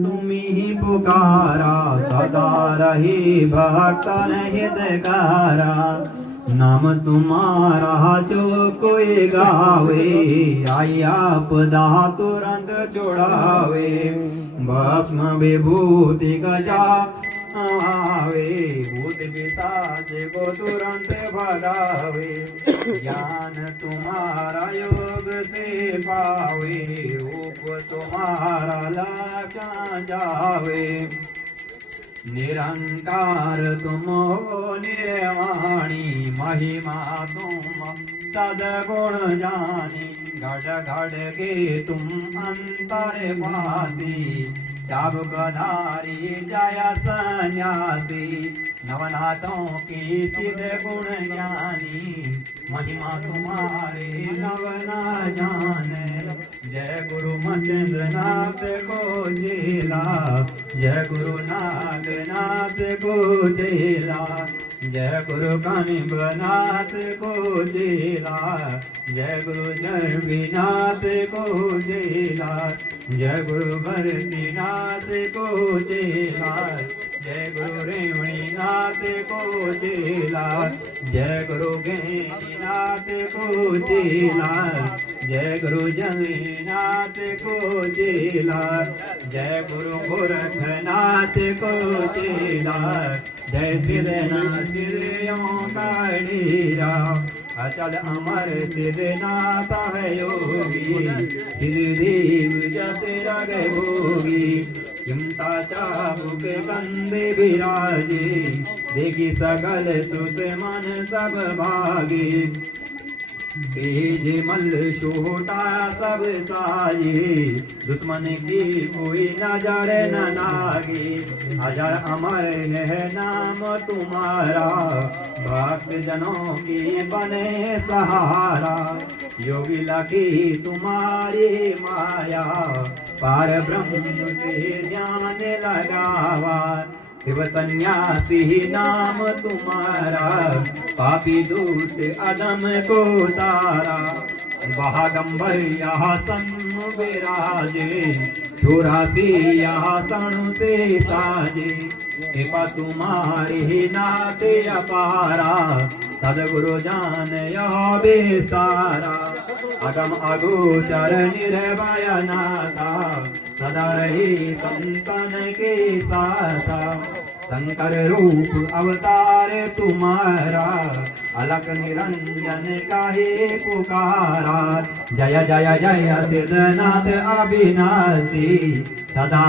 तुम्ही पुकारा, सदा रही भक्तन हितकारा। नाम तुम्हारा जो कोई गावे, आई आपदा तुरंत छुड़ावे। भस्म विभूति गजा आवे, भूत पिशाच को तुरंत भगावे। ज्ञान तुम्हारा योग से पावे, रूप तुम्हारा लाचा जावे। निरंकार तुम हो निर्वाणी, महिमा तुम सदगुण जानी। घड़ घड़ के तुम अंतर्वासी, चाबुकधारी जय सन्यासी। नवनाथों की सिद्ध गुण ज्ञानी, महिमा तुम्हारे नव न जाने। जय गुरु मचंद्रनाथ को चेला, जय गुरु नागनाथ को चेला। जय गुरु कानिबनाथ को चेला, जय गुरु जरविनाथ को चेला। जय गुरु भरतीनाथ को चेला, जय गुरु रेवणीनाथ को चेला। जय गुरु गैनीनाथ को चेला, जय गुरु जमीनाथ को चेला। जय गुरु गोरखनाथ को चेला, जय सिद्धनाथ सिद्धियों का डेरा। अचल अमर सिद्धनाथ है योगी, सिद्धदेव जप रग भोगी। चिंता चाबुक कंधे विराजे, देखी सकल सुत मन सब भागे। तेज मल छोटा सब साये, दुश्मन की कोई नजर न लागे। अजर अमर है नाम तुम्हारा, भक्त जनों की बने सहारा। योगी लगी तुम्हारी माया, पार ब्रह्म से ध्यान लगावा। शिव सन्यासी नाम तुम्हारा, पापी दूत अदम को तारा। बहागंबर यहाँ सन्नु विराजे, चौरासी यहाँ सणु से साजे। कृपा तुम्हारी नाथ अपारा, सदगुरु जान यह बेसारा। अगम अगोचर निर्भय नाथा, सदा रही संतन के साथा। शंकर रूप अवतार तुम्हारा, अलग निरंजन काहे पुकारा। जय जय जय सिद्धनाथ अविनाशी, सदा